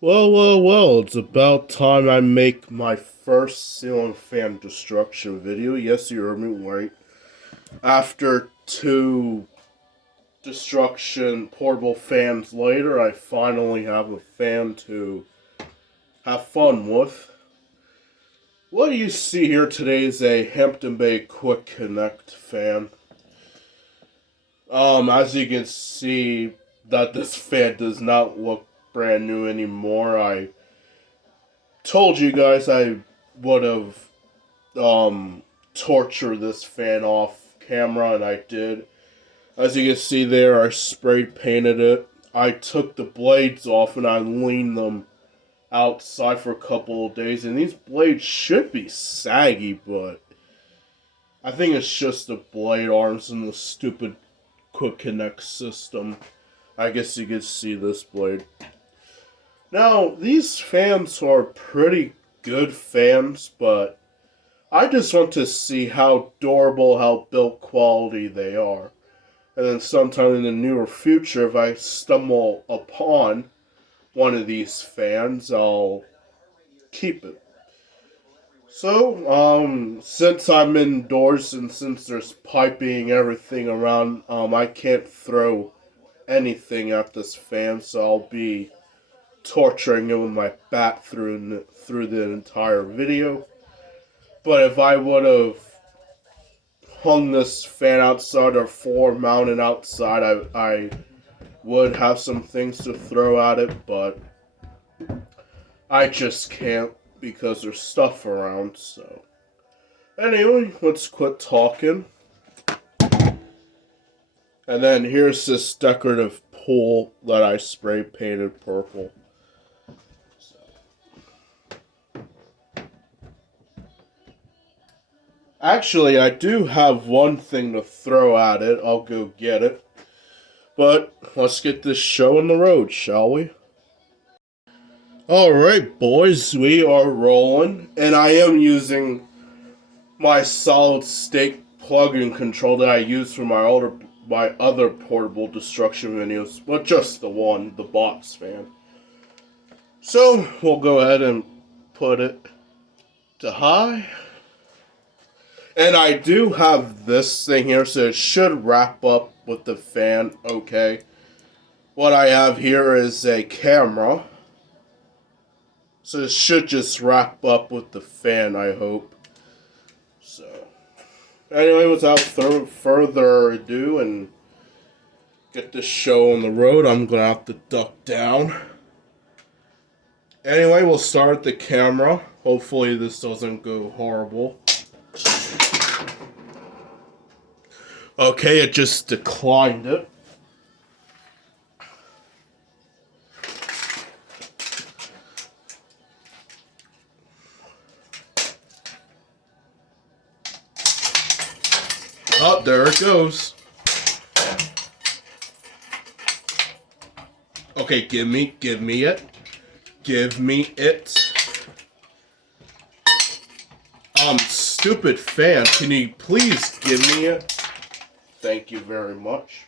Well, it's about time I make my first ceiling fan destruction video. Yes, you heard me right. After two destruction portable fans later, I finally have a fan to have fun with. What you see here today is a Hampton Bay Quick Connect fan. As you can see, that this fan does not look brand new anymore. I told you guys I would have torture this fan off camera, and I did. As you can see there, I spray painted it. I took the blades off and I leaned them outside for a couple of days, and these blades should be saggy, but I think it's just the blade arms and the stupid Quick Connect system. I guess you can see this blade. Now, these fans are pretty good fans, but I just want to see how durable, how built quality they are. And then sometime in the near future, if I stumble upon one of these fans, I'll keep it. So, since I'm indoors and since there's piping everything around, I can't throw anything at this fan, so I'll be torturing it with my bat through the entire video. But if I would have hung this fan outside or floor mounted outside, I would have some things to throw at it, but I just can't because there's stuff around, so. Anyway, let's quit talking. And then here's this decorative pool that I spray painted purple. Actually, I do have one thing to throw at it. I'll go get it. But let's get this show on the road, shall we? Alright, boys, we are rolling. And I am using my solid state plug-in control that I use for my other portable destruction videos. But just the one, the box fan. So, we'll go ahead and put it to high. And I do have this thing here, so it should wrap up with the fan okay. What I have here is a camera. So it should just wrap up with the fan, I hope. So, anyway, without further ado and get this show on the road, I'm going to have to duck down. Anyway, we'll start the camera. Hopefully this doesn't go horrible. Okay, it just declined it. Oh, there it goes. Okay, give me it. Give me it. Stupid fan, can you please give me it? Thank you very much.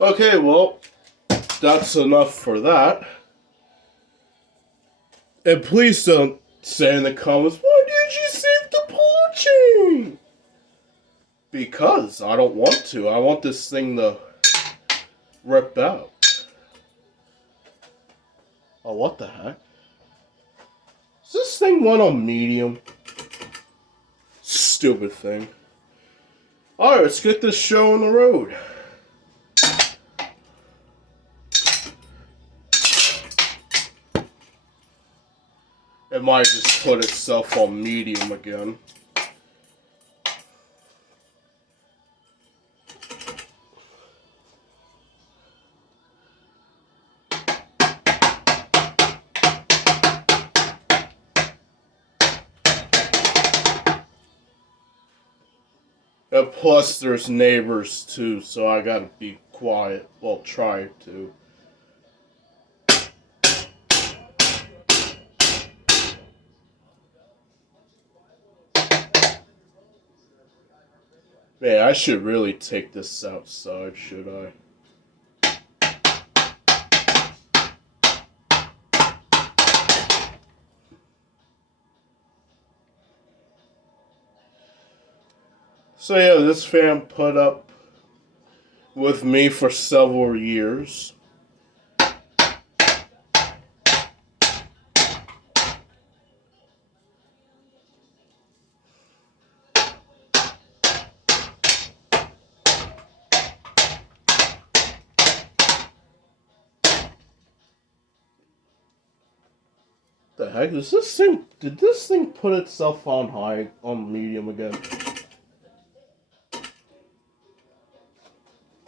Okay, well, that's enough for that. And please don't say in the comments, why did you save the polishing? Because I don't want to. I want this thing to rip out. Oh, what the heck? Is this thing one on medium? Stupid thing. Alright, let's get this show on the road. It might just put itself on medium again. And plus, there's neighbors too, so I gotta be quiet. Well, try to. Man, I should really take this outside, should I? So yeah, this fan put up with me for several years. The heck is this thing? Did this thing put itself on high, on medium again?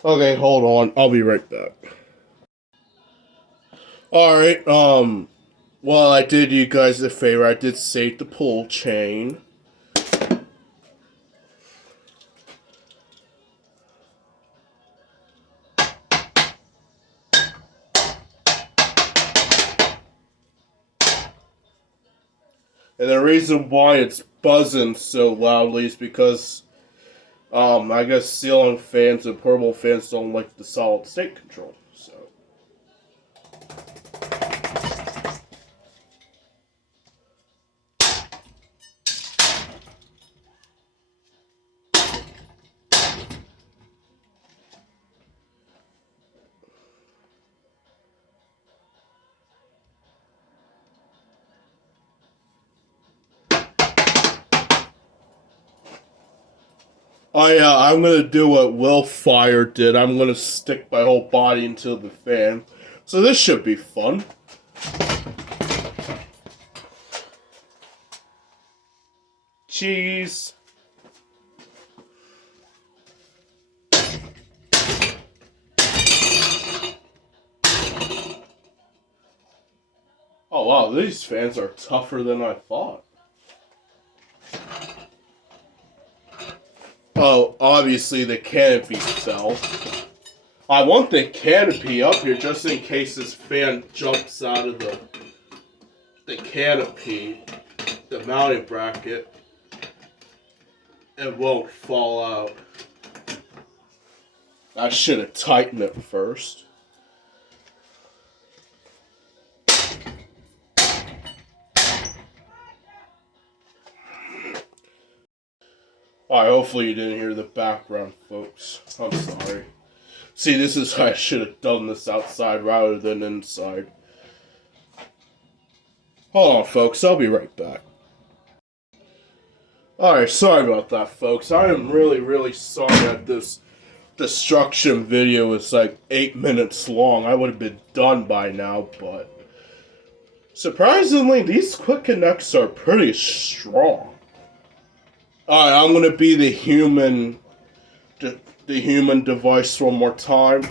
Okay, hold on. I'll be right back. Alright, well, I did you guys a favor. I did save the pull chain. And the reason why it's buzzing so loudly is because, I guess ceiling fans and portable fans don't like the solid state control, so. Oh yeah, I'm gonna do what Will Fire did. I'm gonna stick my whole body into the fan. So this should be fun. Cheese. Oh wow, these fans are tougher than I thought. Oh, obviously the canopy fell. I want the canopy up here just in case this fan jumps out of the canopy, the mounting bracket, and won't fall out. I should have tightened it first. Alright, hopefully you didn't hear the background, folks. I'm sorry. See, this is why I should have done this outside rather than inside. Hold on, folks. I'll be right back. Alright, sorry about that, folks. I am really, really sorry that this destruction video is like 8 minutes long. I would have been done by now, but surprisingly, these quick connects are pretty strong. Alright, I'm gonna be the human device one more time.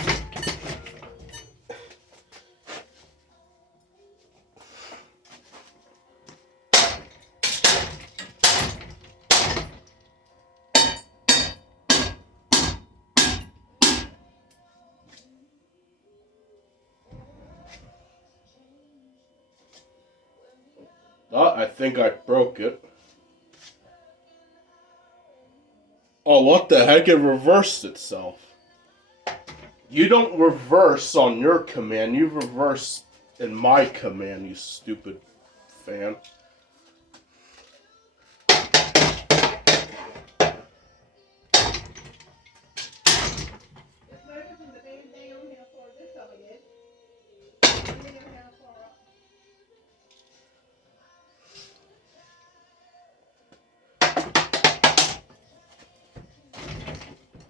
I think I broke it. Oh, what the heck? It reversed itself. You don't reverse on your command. You reverse in my command, you stupid fan.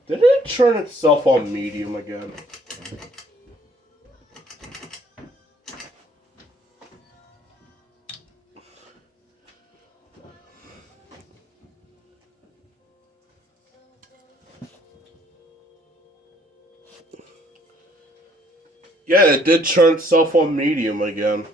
Did it turn itself on medium again? Yeah, it did turn itself on medium again.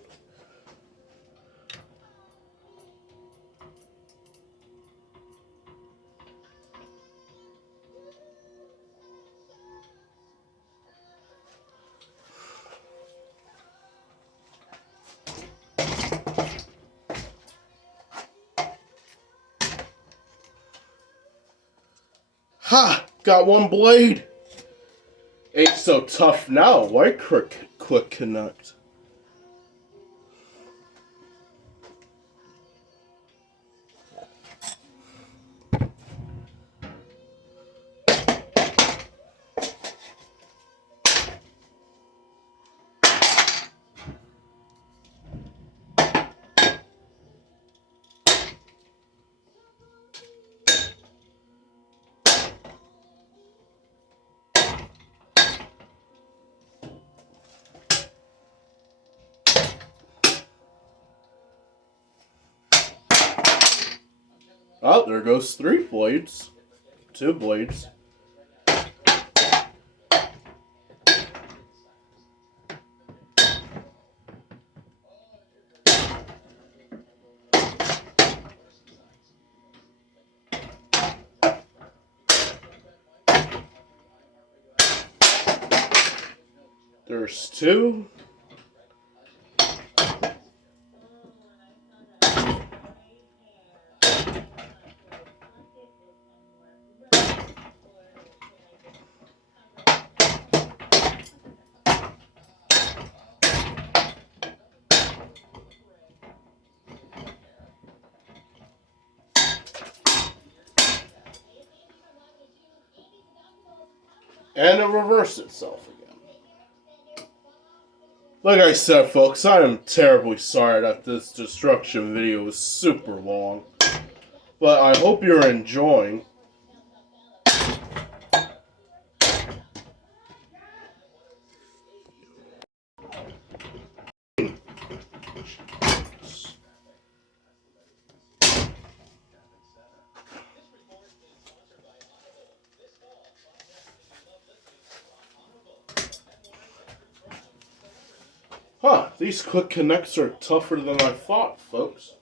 Ha! Got one blade! Ain't so tough now, right? Quick Connect. Oh, there goes 3 blades. 2 blades. There's 2. And it reversed itself again. Like I said, folks, I am terribly sorry that this destruction video is super long. But I hope you're enjoying. Huh, these quick connects are tougher than I thought, folks.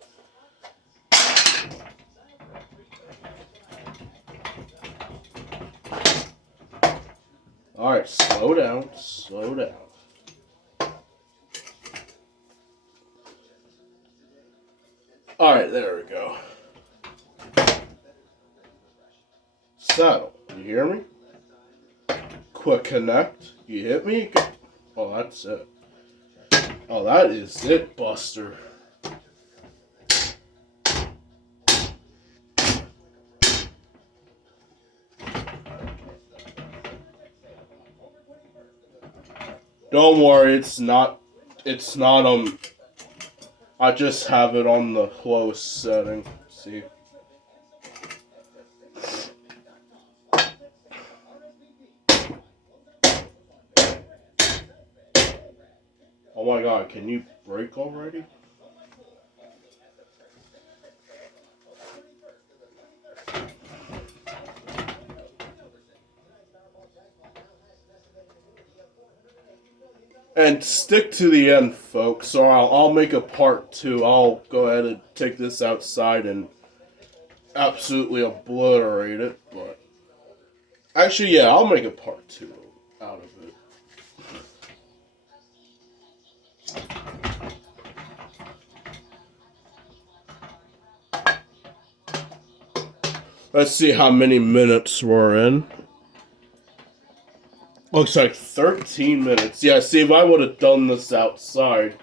Alright, slow down, slow down. Alright, there we go. Settle, you hear me? Quick connect, you hit me? Oh, that's it. Oh, that is it, Buster. Don't worry, it's not, I just have it on the close setting, see? Oh my god, can you break already? And stick to the end, folks, or I'll make a part 2. I'll go ahead and take this outside and absolutely obliterate it, but... Actually, yeah, I'll make a part 2 out of it. Let's see how many minutes we're in. Looks like 13 minutes. Yeah, see, if I would have done this outside,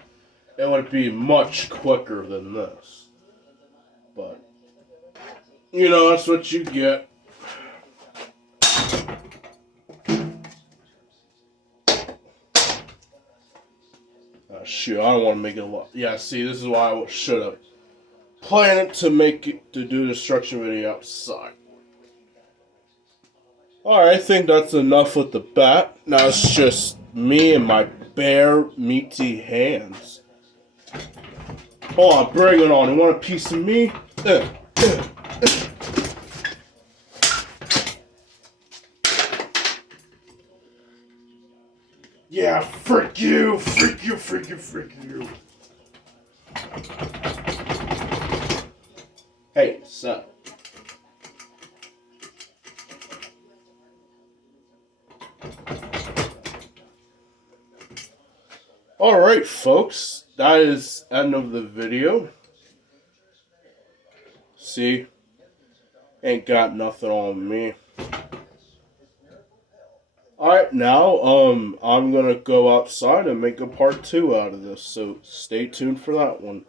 it would be much quicker than this. But, you know, that's what you get. Shoot, I don't want to make it a lot. Yeah, see, this is why I should have planned it to do the destruction video outside. Alright, I think that's enough with the bat. Now it's just me and my bare, meaty hands. Hold on, bring it on. You want a piece of me? Yeah, frick you, frick you, frick you, frick you. Hey, son. Alright, folks. That is end of the video. See? Ain't got nothing on me. Alright, now, I'm gonna go outside and make a part 2 out of this, so stay tuned for that one.